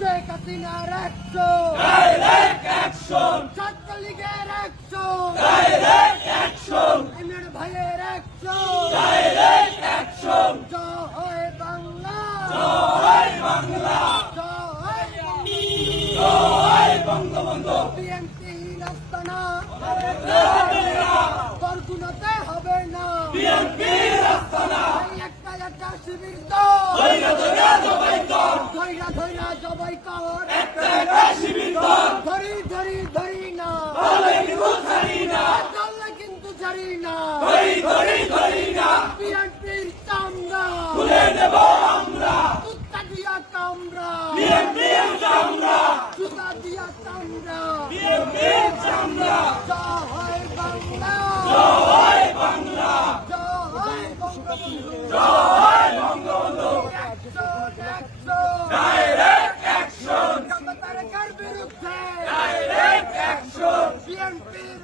শেখ হাসিনার অ্যাকশন, ছাত্রলীগের অ্যাকশন, এমএর ভাইয়ের অ্যাকশন, জয় বাংলা, জয় বঙ্গবন্ধু, বিএনপি রাস্তানা করগুনাতে হবে না, একটা শিবির ধৈরা জবাই কর, ধরি না চললে কিন্তু ছাড়ি না, বিএনপির চামড়া কুত্তা দিয়া কামড়া, জুতা দিয়া চামড়া, জয় বাংলা, জয় বঙ্গবন্ধু, অ্যাকশন, বিরুদ্ধে বিএনপির